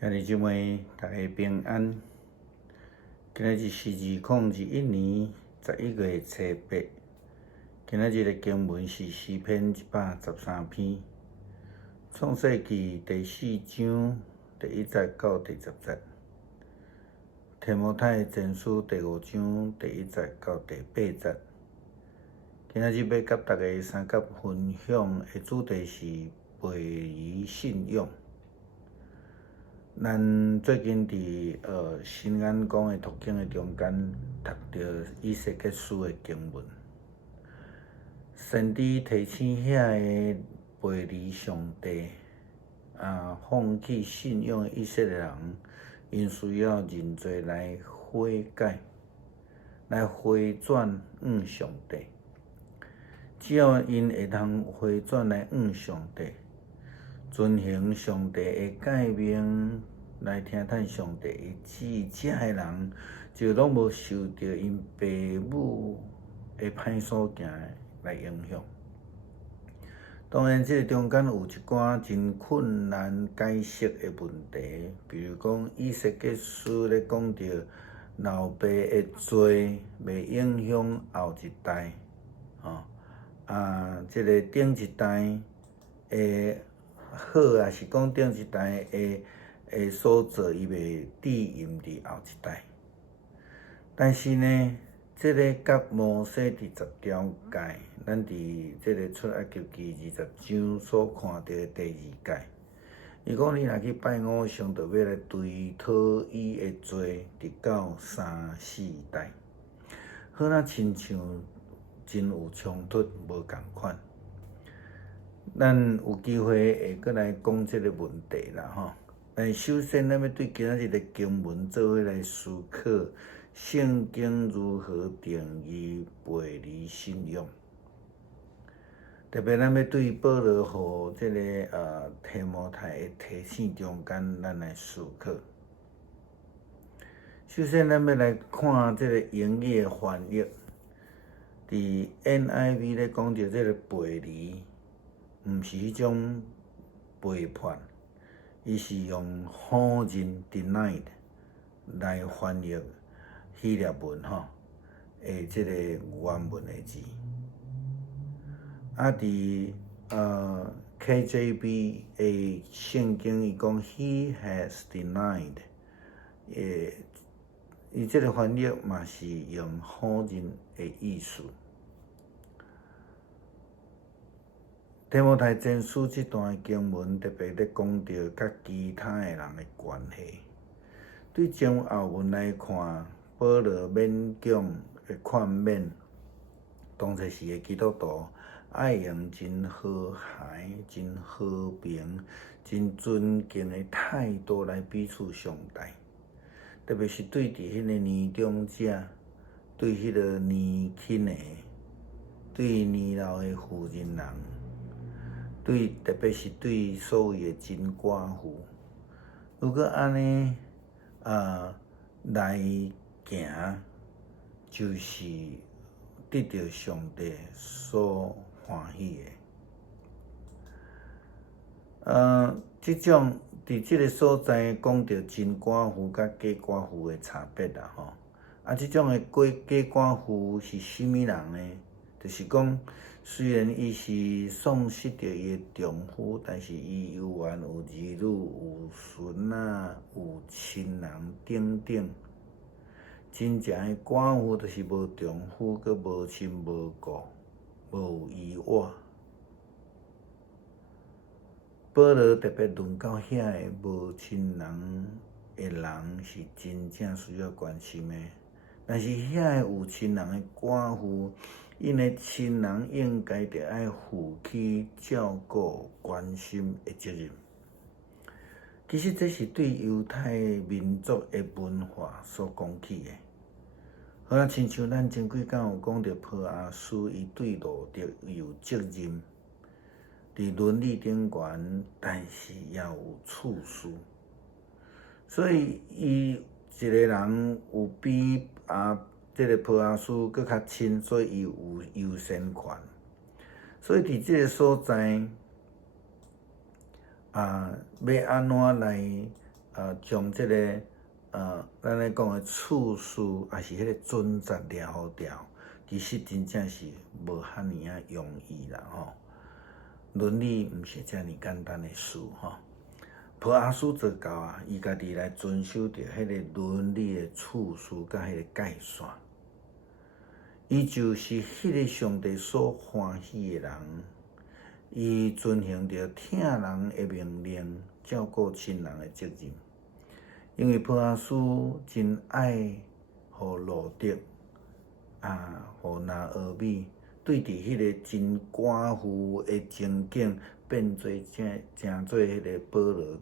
兄弟姊妹，大家平安。今仔日是2021年11月初8。今仔日的经文是诗篇113篇，创世纪第4章第1节到第10节，提摩太前书第5章第1节到第8节。今仔日要甲大家三角分享的主题是背离信仰。咱最近伫新眼光的途径的中间，读到以西结书的经文，先知提醒遐个背离上帝、放弃信仰的以色列人，因需要认罪来悔改，来回转向上帝。只要因会通回转来向上帝，遵行上帝的诫命，来听从上帝的旨意，这个人就拢无受到因父母的歹所行来影响。当然，这中间有一寡真困难解释的问题，比如讲以西结书咧讲到老爸的罪袂影响后一代，这个顶一代的好，也是讲顶一代的所做，伊袂致用伫后一代。但是呢，这个甲摩西伫10条诫，咱伫这个出埃及记20章所看到的第2诫，伊讲你若去拜偶像，就要来追讨伊的罪，直到3、4代。好那亲像真有冲突，无共款。咱有机会会阁来讲这个问题啦，吼。但首先，咱要对今仔日的经文做伙来思考，圣经如何定义背离信仰。特别咱要对保罗互这个提摩太的提醒中间，咱来思考。首先，咱要来看这个英语的翻译，伫 NIV 咧讲到这个背离，毋是迄种背叛。伊是用否认 denied 来翻译希腊文的这个原文的字。伫KJV 的圣经伊讲 He has denied， 伊这个翻译嘛是用否认的意思。提摩太前书这段经文特别咧讲到甲其他的人的关系。对前后文来看，保罗勉强的劝勉当初时的基督徒爱用真和谐、真和平、真尊敬的态度来彼此相待，特别是对伫迄个年长者、对迄个年轻的、对年老的妇人人。特别是对所有的真寡妇，如果安尼来行，就是得到上帝所欢喜的。这种伫这个所在讲到真寡妇甲假寡妇的差别啦，这种的假寡妇是甚物人呢？就是讲，虽然伊是丧失着伊的丈夫，但是伊有缘有儿女、有孙仔、有亲人等等。真正的寡妇就是无丈夫，佮无亲无故，无有依偎。保罗特别论到遐个无亲人的人是真正需要关心的，但是遐个有亲人的寡妇，因的亲人应该着爱负起照顾、关心的责任。其实这是对犹太民族的文化所讲起的。好啦，亲像咱前几讲有讲到波阿斯，伊对路德有责任，伫伦理顶悬，但是也有处事。所以伊一个人有比这个波阿斯佫较亲，所以伊有优先权。所以伫这个所在，要安怎来将即个咱咧讲诶次序，也是迄个准则抓好调，其实真正是无遐尔啊容易啦吼。伦理毋是遮尔简单诶事吼。普阿斯做到啊，伊家己来遵守着迄个伦理诶次序甲迄个界线。伊就是迄个上帝所欢喜诶人，伊遵行着疼人诶命令，照顾亲人诶责任。因为普阿斯真爱互路德互拿俄米，对伫迄个真寡妇诶情景，变做诚做迄个保罗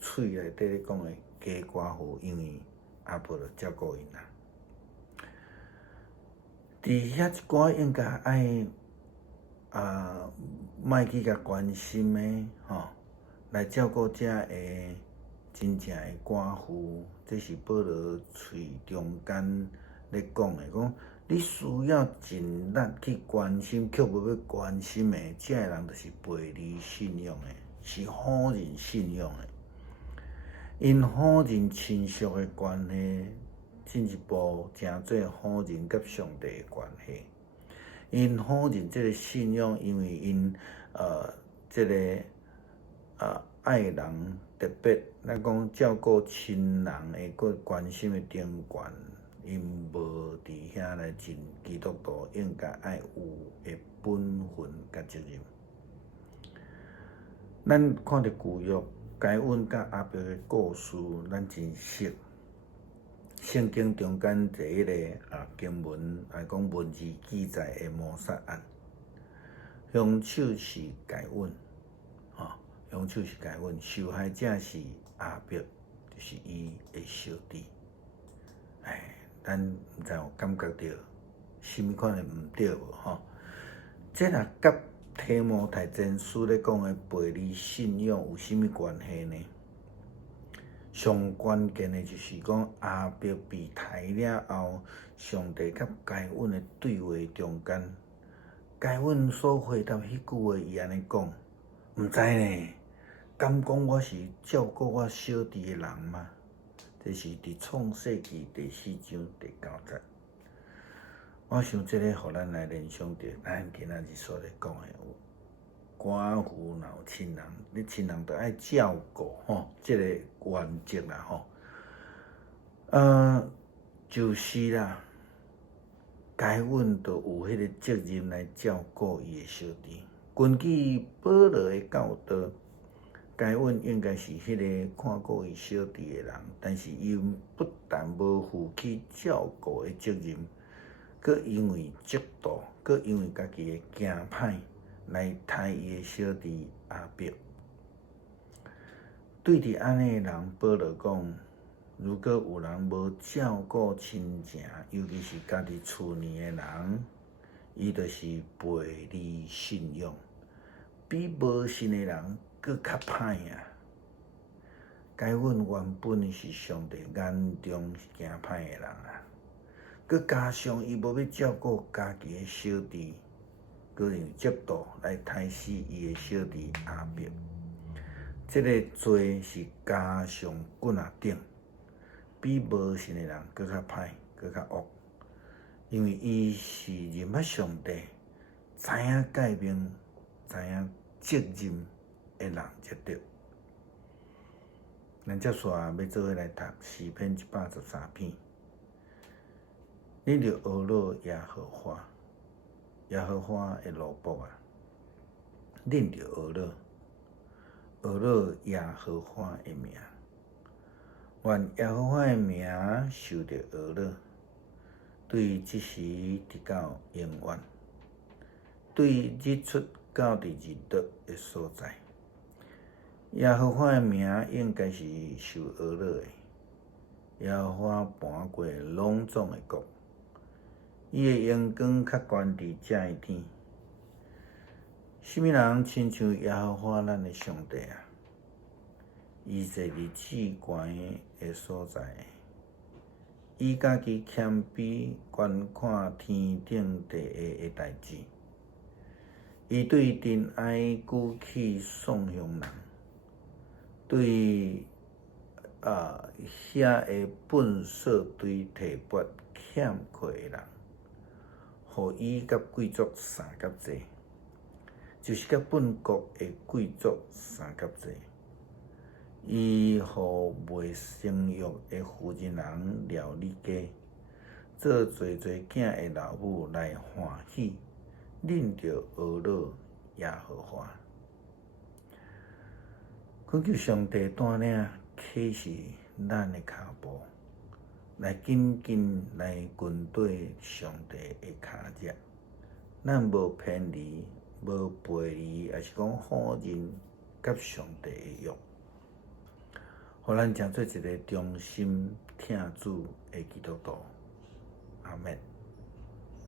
喙内底咧讲诶假寡妇，因为阿婆着照顾因啦。伫遐一寡应该爱莫去甲关心诶来照顾遮个真正诶寡妇，这是保罗喙中间咧讲诶，讲你需要尽力去关心，却无要关心诶，遮个人就是背离信仰诶，是好人信仰诶，因好人亲属诶关系。进一步成做好人甲上帝诶关系，因好人即个信仰，因为因即个爱人，特别咱讲照顾亲人诶，个关心诶顶悬，因无伫遐来尽基督徒应该爱有诶本分甲责任。咱看着旧约该恩甲阿伯诶故事，咱真熟。圣经中间一个经文来讲文字记载诶谋杀案，凶手是该恩，凶手是该恩，受害者是阿伯，就是伊诶小弟。咱毋知有感觉到什么款诶毋对无吼？这若甲提摩太前书咧讲诶背离信仰有啥物关系呢？上关键的就是讲阿伯被杀了后，上帝甲该恩的对话中间，该恩所回答迄句话，伊安尼讲：毋知呢，敢讲我是照顾我小弟的人吗？这是伫创世纪第4章第9节。我想这个互咱来联想着咱今仔日所咧讲的。寡妇若有亲人，你亲人着爱照顾这个原则啦就是啦，该恩着有迄个责任来照顾伊的小弟。根据保罗的教导，该恩应该是迄个看顾伊小弟的人，但是伊不但无负起照顾的责任，佮因为嫉妒，佮因为家己的惊歹。来杀伊的小弟阿伯。对伫安尼的人，保罗讲：如果有人无照顾亲情，尤其是家己厝内的人，伊就是背离信仰，比无信的人佫较歹啊！该恩原本是上帝眼中惊歹的人啊，佮加上伊无要照顾家己的小弟。个人嫉妒来杀死伊的小弟阿伯，这个罪是加上棍仔顶，比无信的人佫较歹，佫较恶，因为伊是认捌上帝，知影诫命，知影责任的人才对。咱接续要做伙来读诗篇113篇，你着学了耶和华。耶和华的奴仆啊，恁着学了耶和华的名，愿耶和华的名受着学了，对即时直到永远，对日出到日落的所在。耶和华的名应该是受学了的，耶和华盘过拢总的国。伊的阳光较悬伫遮的天，什么人亲像耶和华咱的上帝啊？伊坐伫至悬的所在，伊家己谦卑观看天顶地下的代志。伊对真爱举起颂扬人，对遐个粪扫堆提拔欠缺的人，互伊甲贵族相甲济，就是甲本国的贵族相甲济。伊互未生育的妇人人料理家，做侪侪囝的老母来欢喜，恁着俄罗耶和华。恳求上帝带领启示咱的脚步，来紧紧来跟对上帝的脚迹。咱无偏离，无背离，也是讲好人甲上帝的约。互咱成做一个忠心听主的基督徒。阿门。